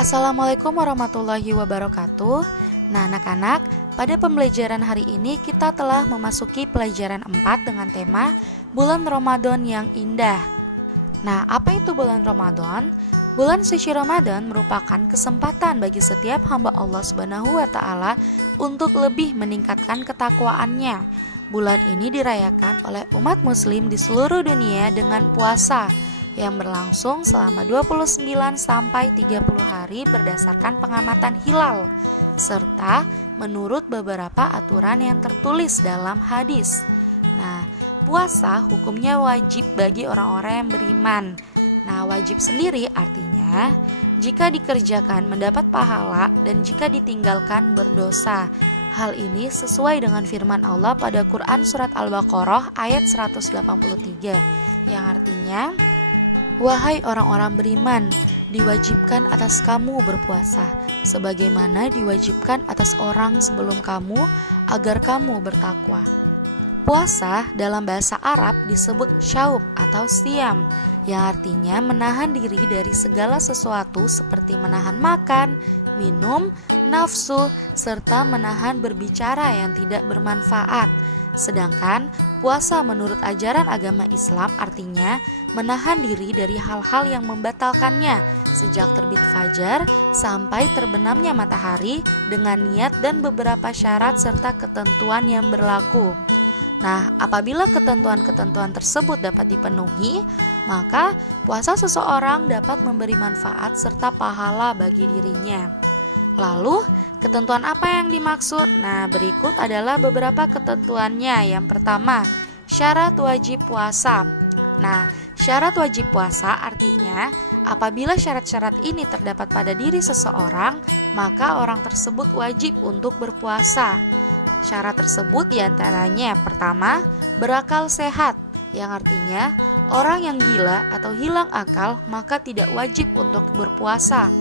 Assalamualaikum warahmatullahi wabarakatuh. Nah, anak-anak, pada pembelajaran hari ini kita telah memasuki pelajaran 4 dengan tema Bulan Ramadan yang Indah. Nah, apa itu bulan Ramadan? Bulan suci Ramadan merupakan kesempatan bagi setiap hamba Allah Subhanahu wa taala untuk lebih meningkatkan ketakwaannya. Bulan ini dirayakan oleh umat muslim di seluruh dunia dengan puasa yang berlangsung selama 29 sampai 30 hari berdasarkan pengamatan hilal serta menurut beberapa aturan yang tertulis dalam hadis. Nah, puasa hukumnya wajib bagi orang-orang yang beriman. Nah, wajib sendiri artinya jika dikerjakan mendapat pahala dan jika ditinggalkan berdosa. Hal ini sesuai dengan firman Allah pada Quran Surat Al-Baqarah ayat 183 yang artinya, wahai orang-orang beriman, diwajibkan atas kamu berpuasa, sebagaimana diwajibkan atas orang sebelum kamu agar kamu bertakwa. Puasa dalam bahasa Arab disebut syaub atau siam, yang artinya menahan diri dari segala sesuatu seperti menahan makan, minum, nafsu, serta menahan berbicara yang tidak bermanfaat. Sedangkan puasa menurut ajaran agama Islam artinya menahan diri dari hal-hal yang membatalkannya sejak terbit fajar sampai terbenamnya matahari dengan niat dan beberapa syarat serta ketentuan yang berlaku. Nah, apabila ketentuan-ketentuan tersebut dapat dipenuhi, maka puasa seseorang dapat memberi manfaat serta pahala bagi dirinya. Lalu, ketentuan apa yang dimaksud? Nah, berikut adalah beberapa ketentuannya. Yang pertama, syarat wajib puasa. Nah, syarat wajib puasa artinya apabila syarat-syarat ini terdapat pada diri seseorang, maka orang tersebut wajib untuk berpuasa. Syarat tersebut diantaranya pertama, berakal sehat, yang artinya orang yang gila atau hilang akal maka tidak wajib untuk berpuasa.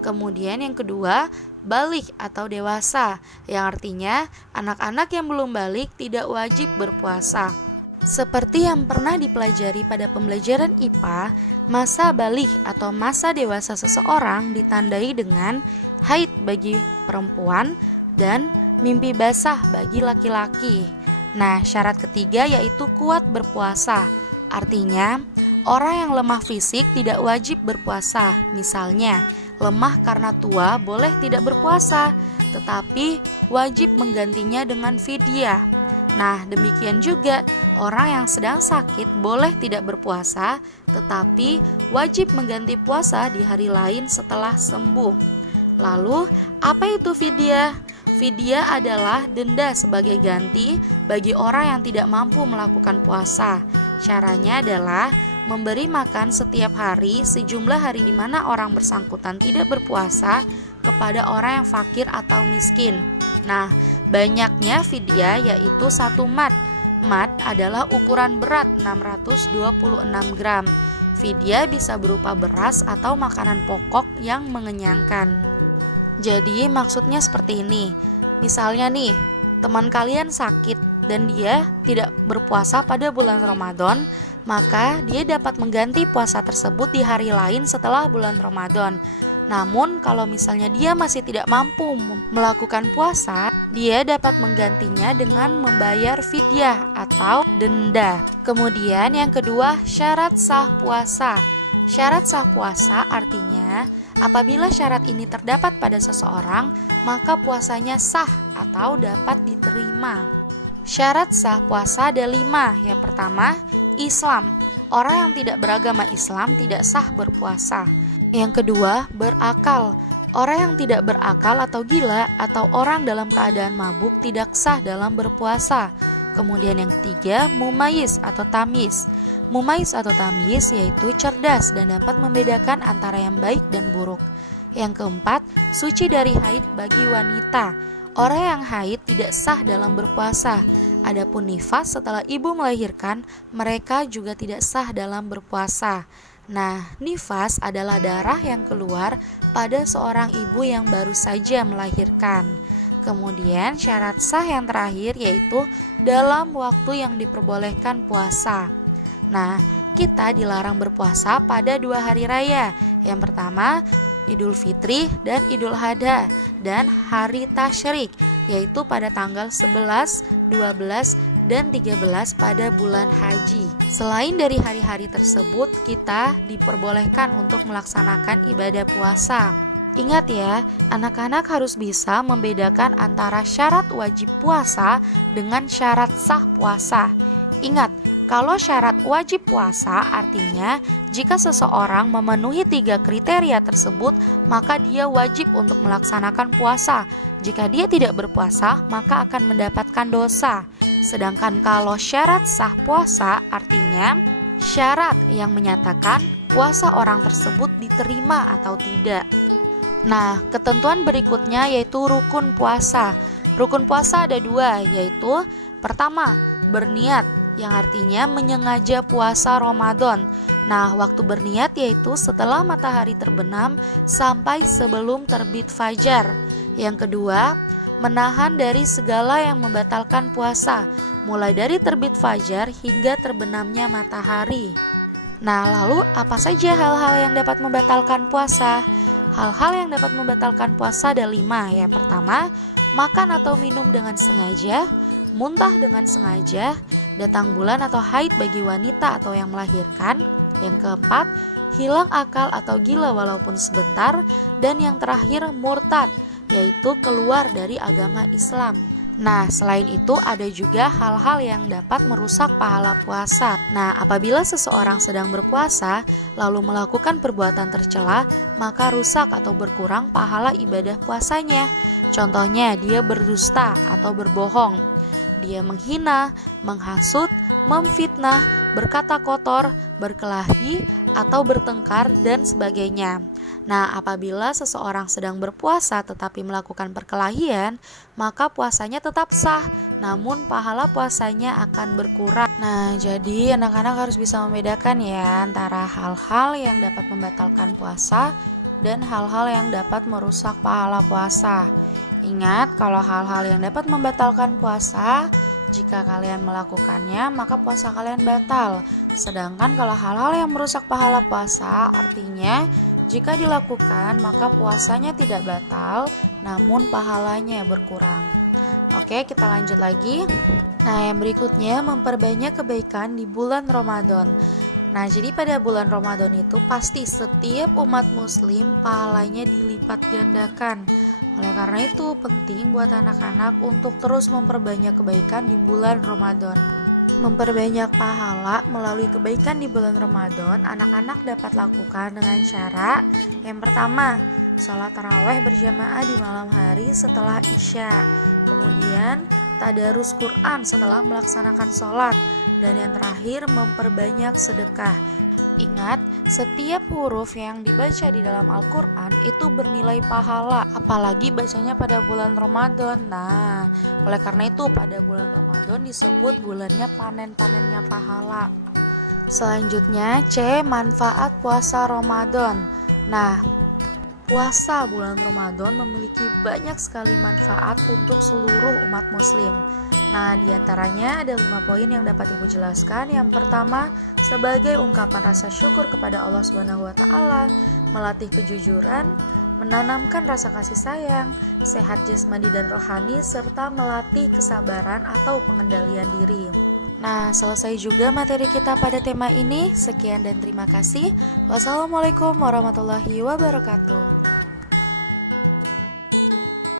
Kemudian yang kedua, balik atau dewasa, yang artinya anak-anak yang belum balik tidak wajib berpuasa. Seperti yang pernah dipelajari pada pembelajaran IPA, masa balik atau masa dewasa seseorang ditandai dengan haid bagi perempuan dan mimpi basah bagi laki-laki. Nah, syarat ketiga yaitu kuat berpuasa. Artinya, orang yang lemah fisik tidak wajib berpuasa. Misalnya, lemah karena tua boleh tidak berpuasa, tetapi wajib menggantinya dengan fidyah. Nah, demikian juga orang yang sedang sakit boleh tidak berpuasa, tetapi wajib mengganti puasa di hari lain setelah sembuh. Lalu, apa itu fidyah? Fidyah adalah denda sebagai ganti bagi orang yang tidak mampu melakukan puasa. Caranya adalah memberi makan setiap hari sejumlah hari di mana orang bersangkutan tidak berpuasa kepada orang yang fakir atau miskin. Nah, banyaknya fidyah yaitu 1 mad. Mad adalah ukuran berat 626 gram. Fidyah bisa berupa beras atau makanan pokok yang mengenyangkan. Jadi maksudnya seperti ini. Misalnya nih, teman kalian sakit dan dia tidak berpuasa pada bulan Ramadan, maka dia dapat mengganti puasa tersebut di hari lain setelah bulan Ramadan. Namun kalau misalnya dia masih tidak mampu melakukan puasa, dia dapat menggantinya dengan membayar fidyah atau denda. Kemudian yang kedua, syarat sah puasa. Syarat sah puasa artinya apabila syarat ini terdapat pada seseorang, maka puasanya sah atau dapat diterima. Syarat sah puasa ada 5. Yang pertama, Islam. Orang yang tidak beragama Islam tidak sah berpuasa. Yang kedua, berakal. Orang yang tidak berakal atau gila atau orang dalam keadaan mabuk tidak sah dalam berpuasa. Kemudian yang ketiga, mumayyiz atau tamyiz. Mumayyiz atau tamyiz yaitu cerdas dan dapat membedakan antara yang baik dan buruk. Yang keempat, suci dari haid bagi wanita. Orang yang haid tidak sah dalam berpuasa. Adapun nifas setelah ibu melahirkan, mereka juga tidak sah dalam berpuasa. Nah, nifas adalah darah yang keluar pada seorang ibu yang baru saja melahirkan. Kemudian syarat sah yang terakhir yaitu dalam waktu yang diperbolehkan puasa. Nah, kita dilarang berpuasa pada 2 hari raya. Yang pertama Idul Fitri dan Idul Adha, dan hari Tasyrik, yaitu pada tanggal 11, 12, dan 13 pada bulan haji. Selain dari hari-hari tersebut, kita diperbolehkan untuk melaksanakan ibadah puasa. Ingat ya, anak-anak harus bisa membedakan antara syarat wajib puasa dengan syarat sah puasa. Ingat, kalau syarat wajib puasa artinya jika seseorang memenuhi 3 kriteria tersebut, maka dia wajib untuk melaksanakan puasa. Jika dia tidak berpuasa, maka akan mendapatkan dosa. Sedangkan kalau syarat sah puasa artinya syarat yang menyatakan puasa orang tersebut diterima atau tidak. Nah, ketentuan berikutnya yaitu rukun puasa. Rukun puasa ada 2, yaitu pertama, berniat, yang artinya menyengaja puasa Ramadan. Nah, waktu berniat yaitu setelah matahari terbenam sampai sebelum terbit fajar. Yang kedua, menahan dari segala yang membatalkan puasa, mulai dari terbit fajar hingga terbenamnya matahari. Nah, lalu apa saja hal-hal yang dapat membatalkan puasa? Hal-hal yang dapat membatalkan puasa ada 5. Yang pertama, makan atau minum dengan sengaja, muntah dengan sengaja, datang bulan atau haid bagi wanita atau yang melahirkan. Yang keempat, hilang akal atau gila walaupun sebentar. Dan yang terakhir, murtad, yaitu keluar dari agama Islam. Nah, selain itu ada juga hal-hal yang dapat merusak pahala puasa. Nah, apabila seseorang sedang berpuasa lalu melakukan perbuatan tercela, maka rusak atau berkurang pahala ibadah puasanya. Contohnya, dia berdusta atau berbohong. Dia menghina, menghasut, memfitnah, berkata kotor, berkelahi, atau bertengkar, dan sebagainya. Nah, apabila seseorang sedang berpuasa tetapi melakukan perkelahian, maka puasanya tetap sah, namun pahala puasanya akan berkurang. Nah, jadi anak-anak harus bisa membedakan ya antara hal-hal yang dapat membatalkan puasa dan hal-hal yang dapat merusak pahala puasa. Ingat, kalau hal-hal yang dapat membatalkan puasa, jika kalian melakukannya, maka puasa kalian batal. Sedangkan kalau hal-hal yang merusak pahala puasa, artinya jika dilakukan, maka puasanya tidak batal, namun pahalanya berkurang. Oke, kita lanjut lagi. Nah, yang berikutnya, memperbanyak kebaikan di bulan Ramadan. Nah, jadi pada bulan Ramadan itu pasti setiap umat muslim pahalanya dilipat gandakan. Oleh karena itu penting buat anak-anak untuk terus memperbanyak kebaikan di bulan Ramadan. Memperbanyak pahala melalui kebaikan di bulan Ramadan, anak-anak dapat lakukan dengan cara yang pertama, sholat tarawih berjamaah di malam hari setelah Isya. Kemudian, tadarus Quran setelah melaksanakan sholat. Dan yang terakhir, memperbanyak sedekah. Ingat, setiap huruf yang dibaca di dalam Al-Quran itu bernilai pahala, apalagi bacanya pada bulan Ramadan. Nah, oleh karena itu pada bulan Ramadan disebut bulannya panen-panennya pahala. Selanjutnya, C. Manfaat puasa Ramadan. Nah, puasa bulan Ramadan memiliki banyak sekali manfaat untuk seluruh umat muslim. Nah, diantaranya ada 5 poin yang dapat Ibu jelaskan. Yang pertama, sebagai ungkapan rasa syukur kepada Allah SWT, melatih kejujuran, menanamkan rasa kasih sayang, sehat jasmani dan rohani, serta melatih kesabaran atau pengendalian diri. Nah, selesai juga materi kita pada tema ini. Sekian dan terima kasih. Wassalamualaikum warahmatullahi wabarakatuh.